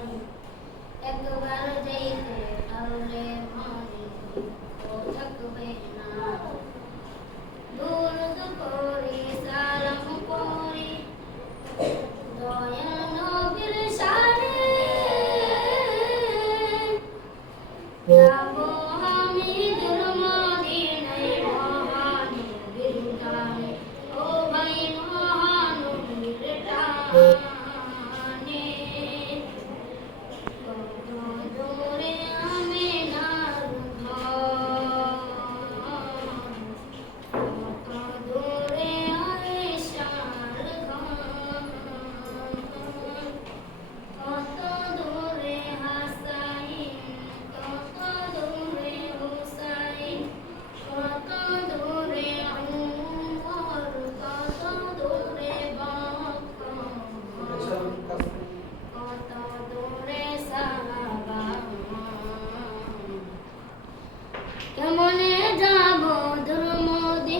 Amen.